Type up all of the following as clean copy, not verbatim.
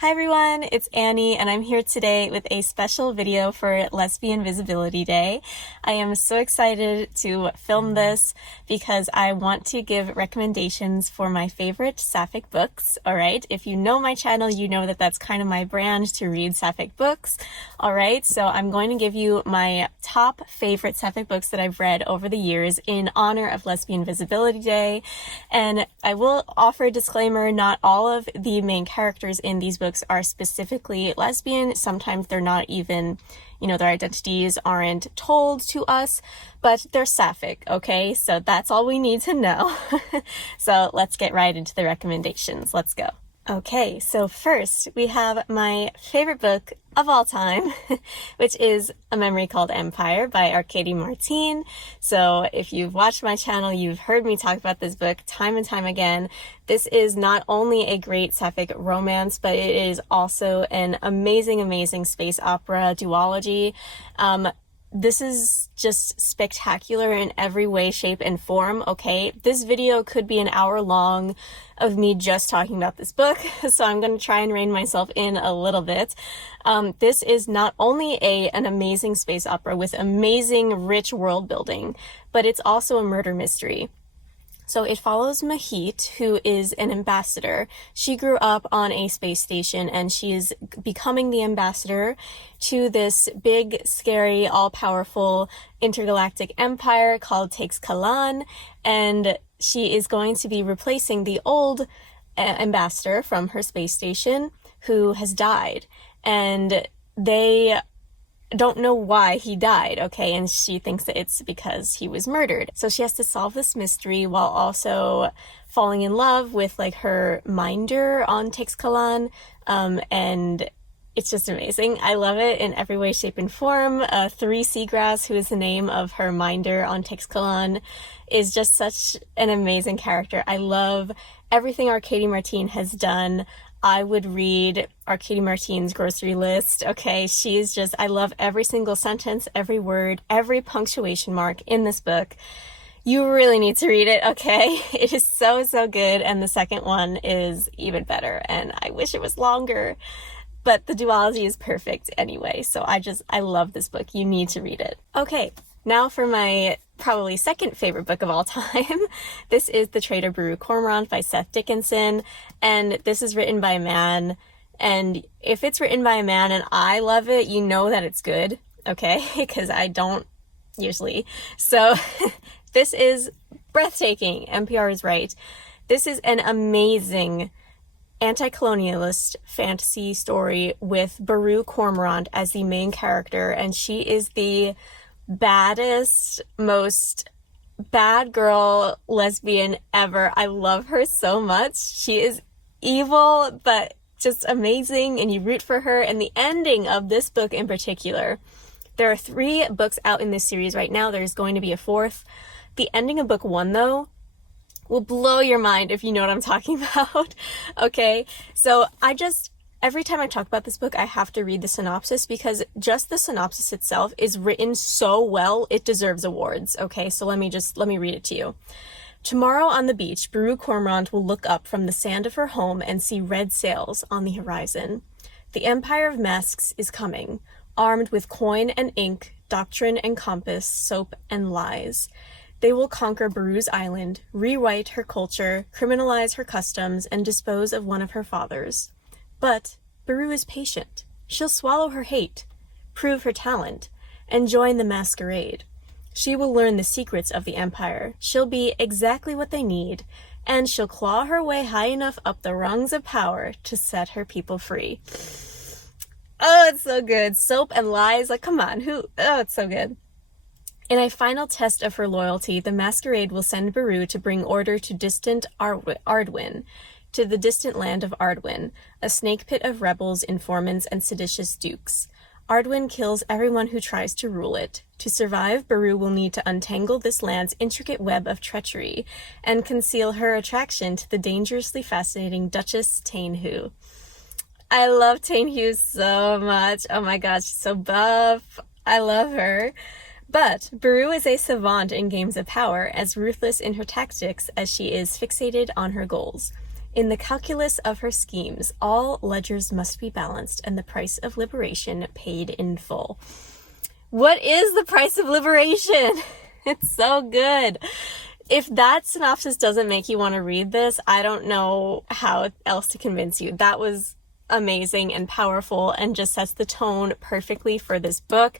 Hi everyone, it's Annie and I'm here today with a special video for Lesbian Visibility Day. I am so excited to film this because I want to give recommendations for my favorite Sapphic books, alright? If you know my channel, you know that that's kind of my brand to read Sapphic books, alright? So I'm going to give you my top favorite Sapphic books that I've read over the years in honor of Lesbian Visibility Day, and I will offer a disclaimer, not all of the main characters in these books are specifically lesbian. Sometimes they're not even, their identities aren't told to us, but they're Sapphic, okay? So that's all we need to know. So let's get right into the recommendations. Let's go. Okay, so first we have my favorite book of all time, which is A Memory Called Empire by Arkady Martine. So if you've watched my channel, you've heard me talk about this book time and time again. This is not only a great Sapphic romance, but it is also an amazing, amazing space opera duology. This is just spectacular in every way, shape, and form, okay? This video could be an hour long of me just talking about this book, so I'm going to try and rein myself in a little bit. This is not only an amazing space opera with amazing, rich world building, but it's also a murder mystery. So it follows Mahit, who is an ambassador. She grew up on a space station and she is becoming the ambassador to this big, scary, all-powerful intergalactic empire called Kalan, and she is going to be replacing the old ambassador from her space station who has died. And they don't know why he died, okay? And she thinks that it's because he was murdered. So she has to solve this mystery while also falling in love with her minder on Kalan, and it's just amazing. I love it in every way, shape, and form. Three Seagrass, who is the name of her minder on Kalan, is just such an amazing character. I love everything Arkady Martine has done. I would read Arkady Martine's grocery list, okay? I love every single sentence, every word, every punctuation mark in this book. You really need to read it, okay? It is so, so good, and the second one is even better, and I wish it was longer, but the duology is perfect anyway, so I love this book. You need to read it. Okay, now for my probably second favorite book of all time. This is The Traitor Brew Cormorant by Seth Dickinson, and this is written by a man, and if it's written by a man and I love it, you know that it's good, okay? Because I don't usually. So this is breathtaking. NPR is right. This is an amazing anti-colonialist fantasy story with Brew Cormorant as the main character, and she is the baddest, most bad girl lesbian ever. I love her so much. She is evil, but just amazing, and you root for her. And the ending of this book in particular, there are 3 books out in this series right now. There's going to be a 4th. The ending of book 1, though, will blow your mind if you know what I'm talking about. Okay, so every time I talk about this book, I have to read the synopsis because just the synopsis itself is written so well, it deserves awards. Okay, so let me read it to you. Tomorrow on the beach, Brew Cormorant will look up from the sand of her home and see red sails on the horizon. The Empire of Masks is coming, armed with coin and ink, doctrine and compass, soap and lies. They will conquer Brew's island, rewrite her culture, criminalize her customs, and dispose of one of her fathers. But Brew is patient. She'll swallow her hate, prove her talent, and join the masquerade. She will learn the secrets of the Empire. She'll be exactly what they need, and she'll claw her way high enough up the rungs of power to set her people free. Oh, it's so good. Soap and lies, come on, it's so good. In a final test of her loyalty, the masquerade will send Brew to bring order to distant Ardwin, to the distant land of Ardwin, a snake pit of rebels, informants, and seditious dukes. Ardwin kills everyone who tries to rule it. To survive, Brew will need to untangle this land's intricate web of treachery and conceal her attraction to the dangerously fascinating Duchess Tainhu. I love Tainhu so much. Oh my gosh, she's so buff. I love her. But Brew is a savant in games of power, as ruthless in her tactics as she is fixated on her goals. In the calculus of her schemes, all ledgers must be balanced and the price of liberation paid in full. What is the price of liberation? It's so good. If that synopsis doesn't make you want to read this, I don't know how else to convince you. That was amazing and powerful and just sets the tone perfectly for this book.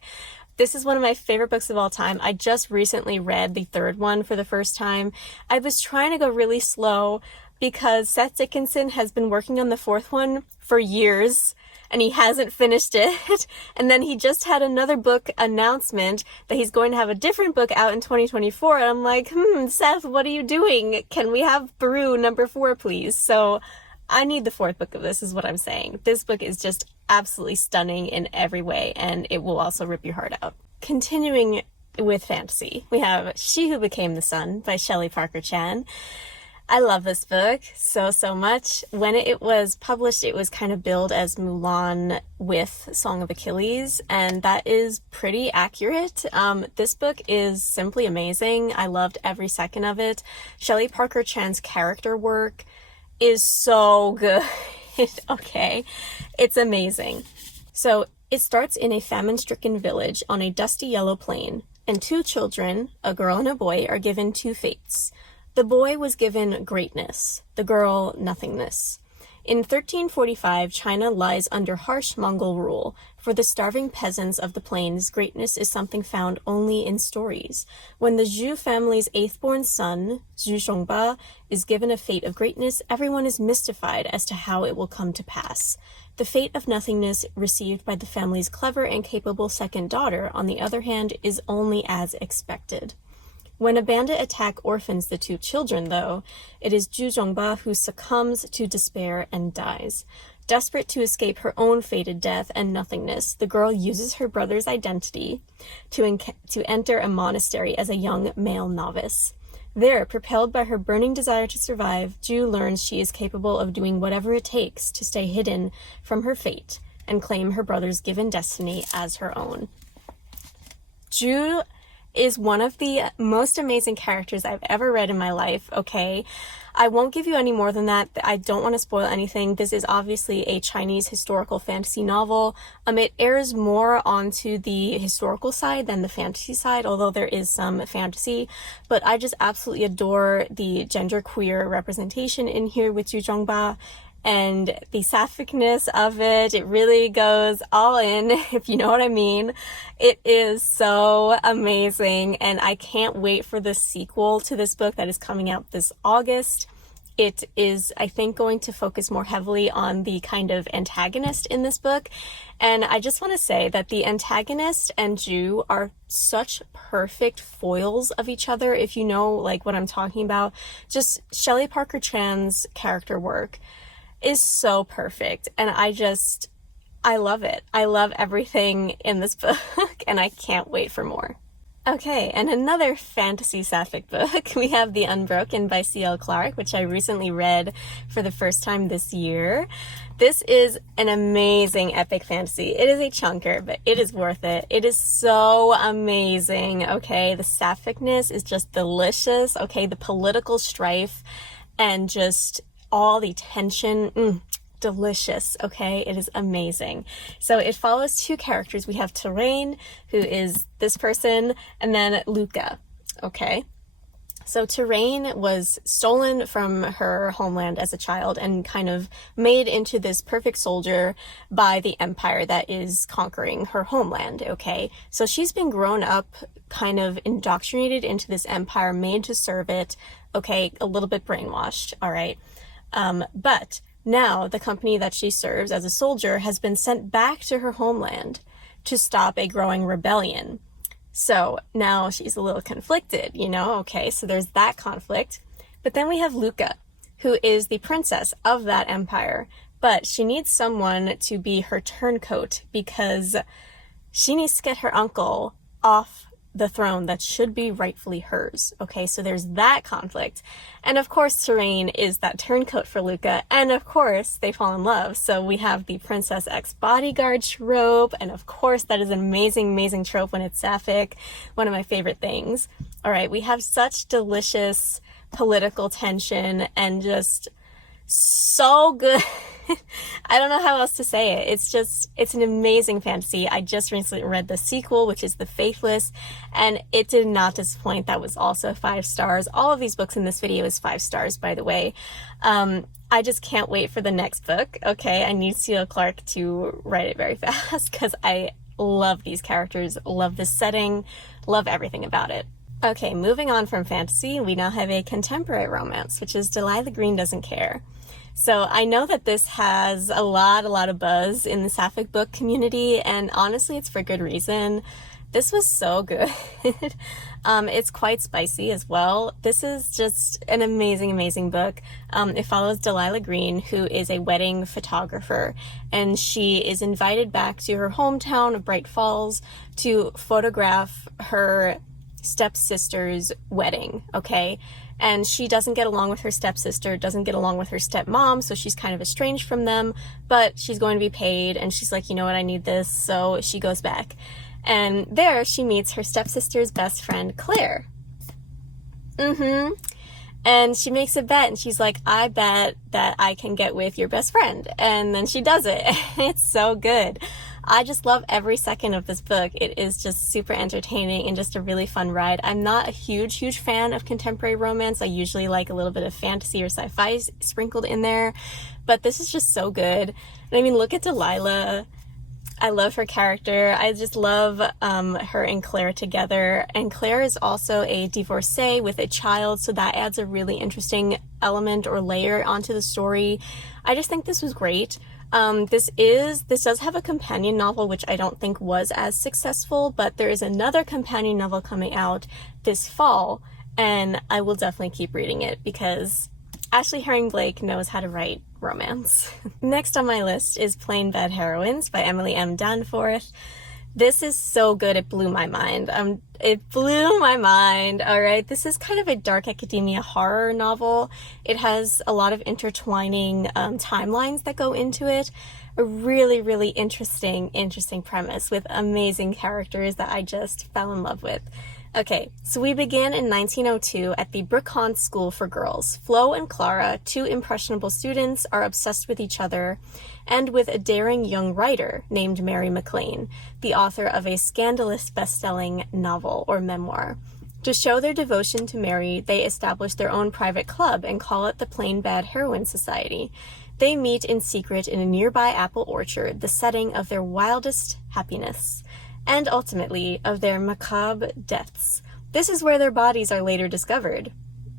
This is one of my favorite books of all time. I just recently read the third one for the first time. I was trying to go really slow because Seth Dickinson has been working on the fourth one for years and he hasn't finished it. And then he just had another book announcement that he's going to have a different book out in 2024. And I'm like, Seth, what are you doing? Can we have Brew number 4, please? So I need the fourth book of this, is what I'm saying. This book is just absolutely stunning in every way, and it will also rip your heart out. Continuing with fantasy, we have She Who Became the Sun by Shelley Parker Chan. I love this book so much. When it was published, it was kind of billed as Mulan with Song of Achilles, and that is pretty accurate. This book is simply amazing. I loved every second of it. Shelley Parker Chan's character work is so good. Okay, it's amazing. So it starts in a famine-stricken village on a dusty yellow plain, and 2 children, a girl and a boy, are given 2 fates. The boy was given greatness, the girl nothingness. In 1345, China lies under harsh Mongol rule. For the starving peasants of the plains, greatness is something found only in stories. When the Zhu family's 8th-born son, Zhu Zhongba, is given a fate of greatness, everyone is mystified as to how it will come to pass. The fate of nothingness received by the family's clever and capable second daughter, on the other hand, is only as expected. When a bandit attack orphans the 2 children, though, it is Zhu Zhongba who succumbs to despair and dies. Desperate to escape her own fated death and nothingness, the girl uses her brother's identity to enter a monastery as a young male novice. There, propelled by her burning desire to survive, Zhu learns she is capable of doing whatever it takes to stay hidden from her fate and claim her brother's given destiny as her own. Zhu is one of the most amazing characters I've ever read in my life, okay? I won't give you any more than that. I don't want to spoil anything. This is obviously a Chinese historical fantasy novel. It airs more onto the historical side than the fantasy side, although there is some fantasy. But I just absolutely adore the genderqueer representation in here with Zhu Zhongba. And the Sapphic-ness of it, it really goes all in, if you know what I mean. It is so amazing, and I can't wait for the sequel to this book that is coming out this August. It is, I think, going to focus more heavily on the kind of antagonist in this book. And I just want to say that the antagonist and Zhu are such perfect foils of each other, if you know, like, what I'm talking about. Just Shelley Parker Chan's character work is so perfect, and I love it. I love everything in this book, and I can't wait for more. Okay, and another fantasy sapphic book, we have The Unbroken by C.L. Clarke, which I recently read for the first time this year. This is an amazing epic fantasy. It is a chunker, but it is worth it. It is so amazing, okay? The sapphic-ness is just delicious, okay? The political strife and just all the tension, delicious, okay? It is amazing. So it follows 2 characters. We have Terrain, who is this person, and then Luca, okay? So Terrain was stolen from her homeland as a child and kind of made into this perfect soldier by the empire that is conquering her homeland, okay? So she's been grown up, kind of indoctrinated into this empire, made to serve it, okay? A little bit brainwashed, all right? But now the company that she serves as a soldier has been sent back to her homeland to stop a growing rebellion. So now she's a little conflicted, you know, okay, so there's that conflict. But then we have Luca, who is the princess of that empire, but she needs someone to be her turncoat because she needs to get her uncle off the throne that should be rightfully hers. Okay, so there's that conflict. And of course, Terrain is that turncoat for Luca, and of course, they fall in love. So we have the princess ex-bodyguard trope, and of course, that is an amazing, amazing trope when it's sapphic. One of my favorite things. All right, we have such delicious political tension and just so good. I don't know how else to say it. It's an amazing fantasy. I just recently read the sequel, which is The Faithless, and it did not disappoint. That was also 5 stars. All of these books in this video is 5 stars, by the way. I just can't wait for the next book. Okay, I need Celia Clark to write it very fast because I love these characters, love this setting, love everything about it. Okay, moving on from fantasy, we now have a contemporary romance, which is Delilah Green Doesn't Care. So I know that this has a lot of buzz in the Sapphic book community, and honestly, it's for good reason. This was so good. It's quite spicy as well. This is just an amazing book. It follows Delilah Green, who is a wedding photographer, and she is invited back to her hometown of Bright Falls to photograph her stepsister's wedding, okay? And she doesn't get along with her stepsister, doesn't get along with her stepmom, so she's kind of estranged from them, but she's going to be paid, and she's like, you know what, I need this, so she goes back. And there she meets her stepsister's best friend, Claire. And she makes a bet, and she's like, I bet that I can get with your best friend. And then she does it. It's so good. I just love every second of this book. It is just super entertaining and just a really fun ride. I'm not a huge fan of contemporary romance. I usually like a little bit of fantasy or sci-fi sprinkled in there, but this is just so good. And I mean, look at Delilah. I love her character. I just love her and Claire together. And Claire is also a divorcee with a child, so that adds a really interesting element or layer onto the story. I just think this was great. This does have a companion novel, which I don't think was as successful, but there is another companion novel coming out this fall, and I will definitely keep reading it because Ashley Herring Blake knows how to write romance. Next on my list is Plain Bad Heroines by Emily M. Danforth. This is so good, it blew my mind. It blew my mind, alright? This is kind of a dark academia horror novel. It has a lot of intertwining timelines that go into it. A really interesting premise with amazing characters that I just fell in love with. Okay, so we begin in 1902 at the Brookhaven School for Girls. Flo and Clara, 2 impressionable students, are obsessed with each other and with a daring young writer named Mary McLean, the author of a scandalous best-selling novel or memoir. To show their devotion to Mary, they establish their own private club and call it the Plain Bad Heroines Society. They meet in secret in a nearby apple orchard, the setting of their wildest happiness, and ultimately of their macabre deaths. This is where their bodies are later discovered.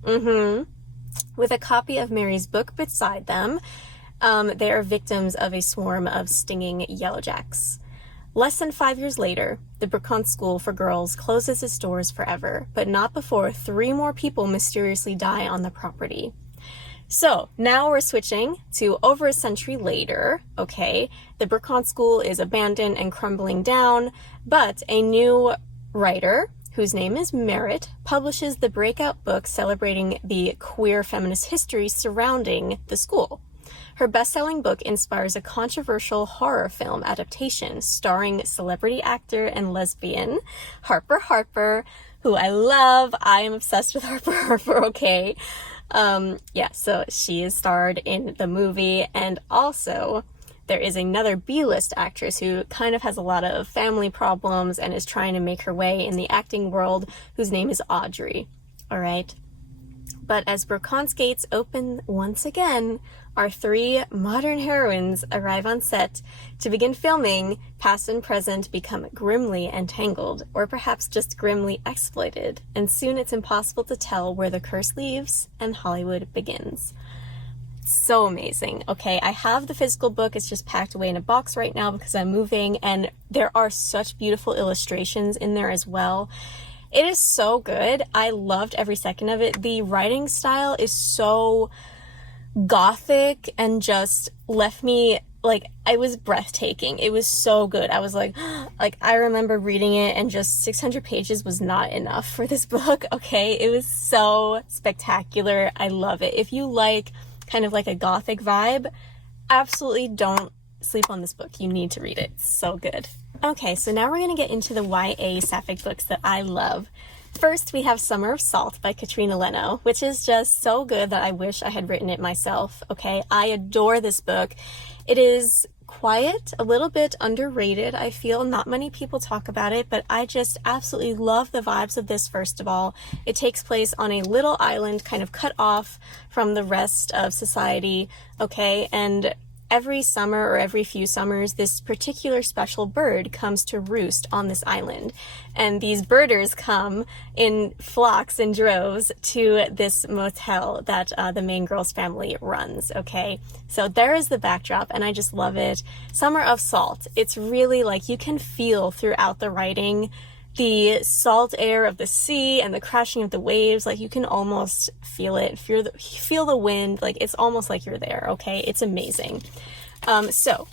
With a copy of Mary's book beside them, they are victims of a swarm of stinging yellowjacks. Less than 5 years later, the Brookhaven School for Girls closes its doors forever, but not before 3 more people mysteriously die on the property. So now we're switching to over a century later, okay? The Brookhaven School is abandoned and crumbling down, but a new writer, whose name is Merritt, publishes the breakout book celebrating the queer feminist history surrounding the school. Her best-selling book inspires a controversial horror film adaptation starring celebrity actor and lesbian Harper, who I love. I am obsessed with Harper, okay? So she is starred in the movie, and also there is another B-list actress who kind of has a lot of family problems and is trying to make her way in the acting world, whose name is Audrey, alright? But as Brookhaven's gates open once again, our 3 modern heroines arrive on set to begin filming. Past and present become grimly entangled, or perhaps just grimly exploited, and soon it's impossible to tell where the curse leaves and Hollywood begins. So amazing. Okay, I have the physical book. It's just packed away in a box right now because I'm moving, and there are such beautiful illustrations in there as well. It is so good. I loved every second of it. The writing style is so gothic and just left me, like, it was breathtaking. It was so good. I was like I remember reading it and just 600 pages was not enough for this book, okay? It was so spectacular. I love it. If you like kind of like a gothic vibe, absolutely don't sleep on this book. You need to read it. It's so good. Okay, so now we're going to get into the YA Sapphic books that I love. First, we have Summer of Salt by Katrina Leno, which is just so good that I wish I had written it myself, okay? I adore this book. It is quiet, a little bit underrated, I feel. Not many people talk about it, but I just absolutely love the vibes of this, first of all. It takes place on a little island, kind of cut off from the rest of society, okay? And every summer or every few summers, this particular special bird comes to roost on this island. And these birders come in flocks and droves to this motel that the main girl's family runs, okay? So there is the backdrop, and I just love it. Summer of Salt. It's really like you can feel throughout the writing the salt air of the sea and the crashing of the waves. Like you can almost feel it, feel the wind. Like it's almost like you're there, okay? It's amazing. So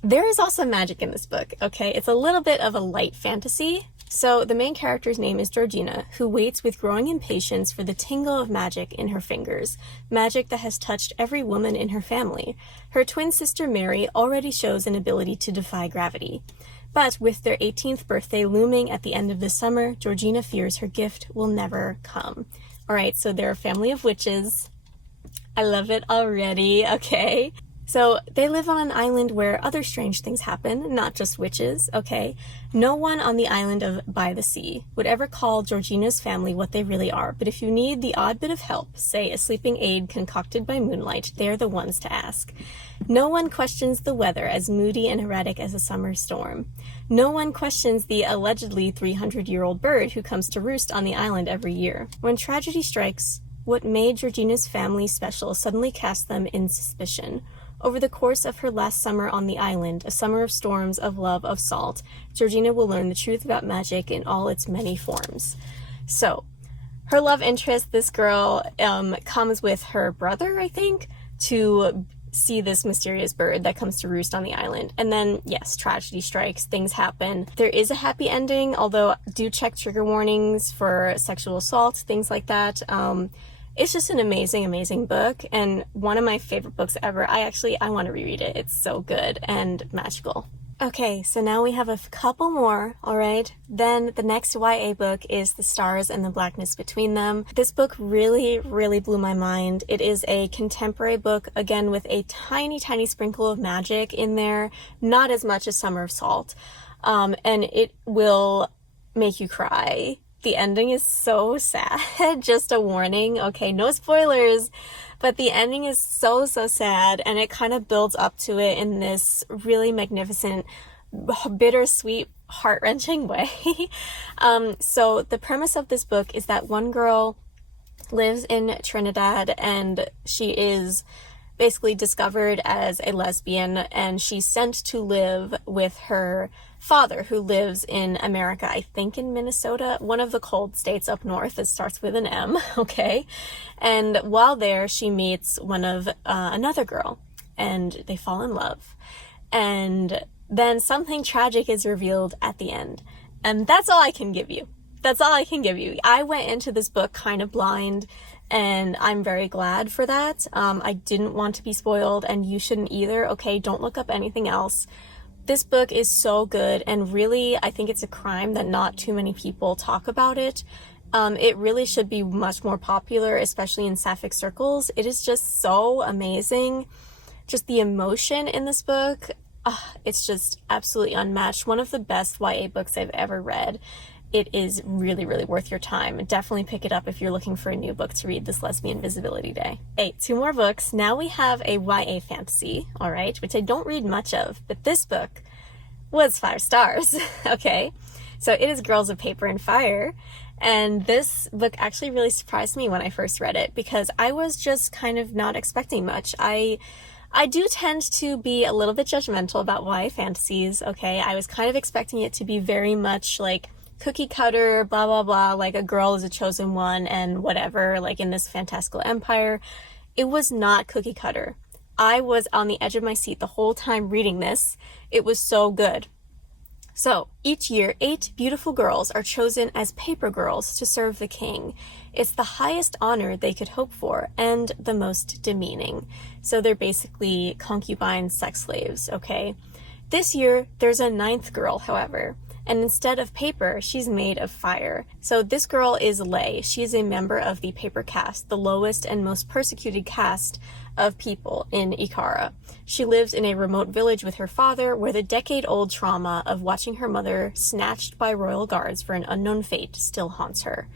there is also magic in this book, okay? It's a little bit of a light fantasy. So the main character's name is Georgina, who waits with growing impatience for the tingle of magic in her fingers, magic that has touched every woman in her family. Her twin sister Mary already shows an ability to defy gravity. But with their 18th birthday looming at the end of the summer, Georgina fears her gift will never come. All right, so they're a family of witches. I love it already, okay? So they live on an island where other strange things happen, not just witches, okay? No one on the island of By the Sea would ever call Georgina's family what they really are, but if you need the odd bit of help, say a sleeping aid concocted by moonlight, they're the ones to ask. No one questions the weather as moody and erratic as a summer storm. No one questions the allegedly 300-year-old bird who comes to roost on the island every year. When tragedy strikes, what made Georgina's family special suddenly casts them in suspicion. Over the course of her last summer on the island, a summer of storms, of love, of salt, Georgina will learn the truth about magic in all its many forms. So, her love interest, this girl, comes with her brother, I think, to see this mysterious bird that comes to roost on the island. And then, yes, tragedy strikes, things happen. There is a happy ending, although do check trigger warnings for sexual assault, things like that. It's just an amazing, amazing book, and one of my favorite books ever. I want to reread it. It's so good and magical. Okay, so now we have a couple more, all right? Then the next YA book is The Stars and the Blackness Between Them. This book really, really blew my mind. It is a contemporary book, again, with a tiny, tiny sprinkle of magic in there, not as much as Summer of Salt, and it will make you cry. The ending is so sad. Just a warning, okay, no spoilers, but the ending is so, so sad, and it kind of builds up to it in this really magnificent, bittersweet, heart-wrenching way. So the premise of this book is that one girl lives in Trinidad, and she is basically discovered as a lesbian, and she's sent to live with her father, who lives in America, I think in Minnesota, one of the cold states up north that starts with an M, okay? And while there, she meets another girl, and they fall in love. And then something tragic is revealed at the end. And that's all I can give you. That's all I can give you. I went into this book kind of blind, and I'm very glad for that. I didn't want to be spoiled, and you shouldn't either, okay? Don't look up anything else. This book is so good, and really, I think it's a crime that not too many people talk about it. It really should be much more popular, especially in Sapphic circles. It is just so amazing. Just the emotion in this book, it's just absolutely unmatched. One of the best YA books I've ever read. It is really, really worth your time. Definitely pick it up if you're looking for a new book to read this Lesbian Visibility Day. Hey, 2 more books. Now we have a YA fantasy, all right, which I don't read much of, but this book was 5 stars, okay? So it is Girls of Paper and Fire, and this book actually really surprised me when I first read it, because I was just kind of not expecting much. I do tend to be a little bit judgmental about YA fantasies, okay? I was kind of expecting it to be very much like cookie cutter, blah, blah, blah, like a girl is a chosen one and whatever, like in this fantastical empire. It was not cookie cutter. I was on the edge of my seat the whole time reading this. It was so good. So each year, 8 beautiful girls are chosen as paper girls to serve the king. It's the highest honor they could hope for, and the most demeaning. So they're basically concubine sex slaves, okay? This year, there's a 9th girl, however, and instead of paper, she's made of fire. So this girl is Lay. She is a member of the paper caste, the lowest and most persecuted caste of people in Ikara. She lives in a remote village with her father, where the decade-old trauma of watching her mother snatched by royal guards for an unknown fate still haunts her.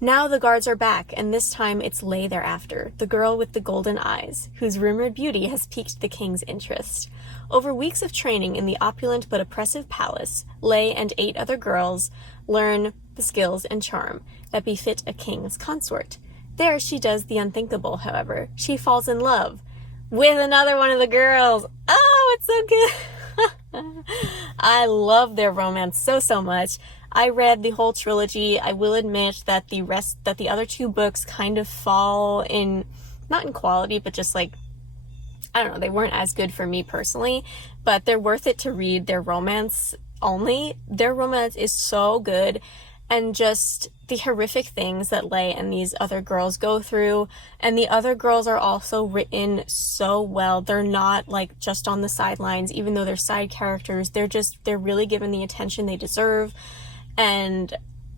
Now the guards are back, and this time it's Lay they're after, the girl with the golden eyes, whose rumored beauty has piqued the king's interest. Over weeks of training in the opulent but oppressive palace, Lay and 8 other girls learn the skills and charm that befit a king's consort. There she does the unthinkable, however. She falls in love with another one of the girls. Oh, it's so good. I love their romance so much. I read the whole trilogy. I will admit that the other 2 books kind of fall in, not in quality, but just like, I don't know, they weren't as good for me personally, but they're worth it to read their romance only. Their romance is so good, and just the horrific things that Lay and these other girls go through, and the other girls are also written so well. They're not like just on the sidelines, even though they're side characters. They're really given the attention they deserve. And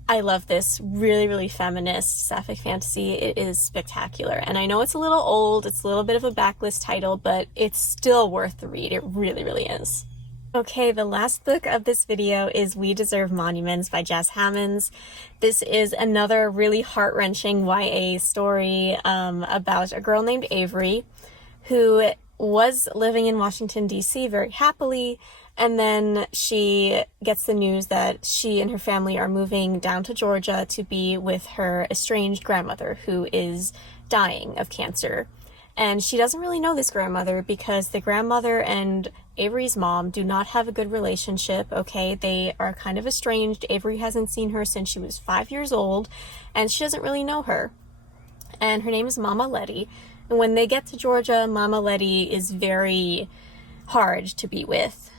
I love this really feminist Sapphic fantasy. It is spectacular. And I know it's a little old, it's a little bit of a backlist title, but it's still worth the read. It really is. Okay, the last book of this video is We Deserve Monuments by Jess Hammonds. This is another really heart-wrenching YA story about a girl named Avery who was living in Washington, D.C. very happily, and then she gets the news that she and her family are moving down to Georgia to be with her estranged grandmother, who is dying of cancer. And she doesn't really know this grandmother because the grandmother and Avery's mom do not have a good relationship, okay? They are kind of estranged. Avery hasn't seen her since she was 5 years old, and she doesn't really know her. And her name is Mama Letty. And when they get to Georgia, Mama Letty is very hard to be with.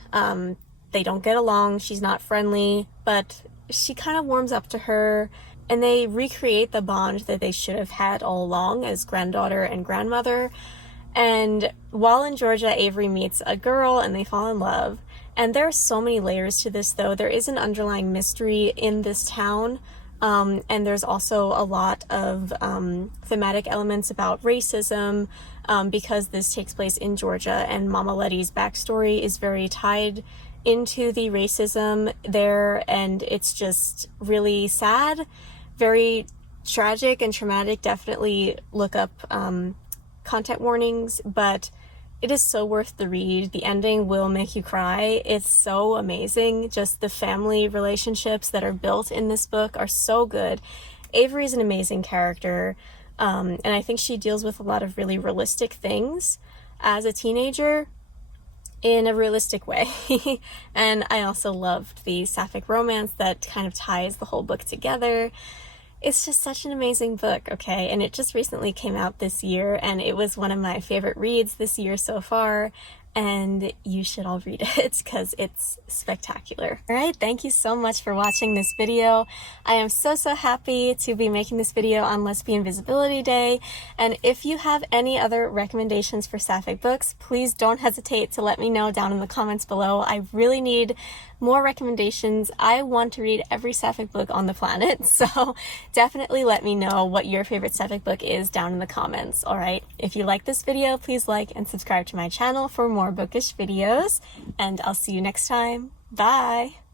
They don't get along, she's not friendly, but she kind of warms up to her, and they recreate the bond that they should have had all along as granddaughter and grandmother. And while in Georgia, Avery meets a girl and they fall in love. And there are so many layers to this, though. There is an underlying mystery in this town, and there's also a lot of thematic elements about racism, because this takes place in Georgia, and Mama Letty's backstory is very tied into the racism there, and it's just really sad, very tragic and traumatic. Definitely look up content warnings, but it is so worth the read. The ending will make you cry. It's so amazing. Just the family relationships that are built in this book are so good. Avery's an amazing character. And I think she deals with a lot of really realistic things as a teenager in a realistic way. And I also loved the Sapphic romance that kind of ties the whole book together. It's just such an amazing book, okay? And it just recently came out this year, and it was one of my favorite reads this year so far. And you should all read it because it's spectacular. All right, thank you so much for watching this video. I am so happy to be making this video on Lesbian Visibility Day. And if you have any other recommendations for Sapphic books, please don't hesitate to let me know down in the comments below. I really need more recommendations. I want to read every Sapphic book on the planet, so definitely let me know what your favorite Sapphic book is down in the comments, alright? If you like this video, please like and subscribe to my channel for more bookish videos, and I'll see you next time. Bye!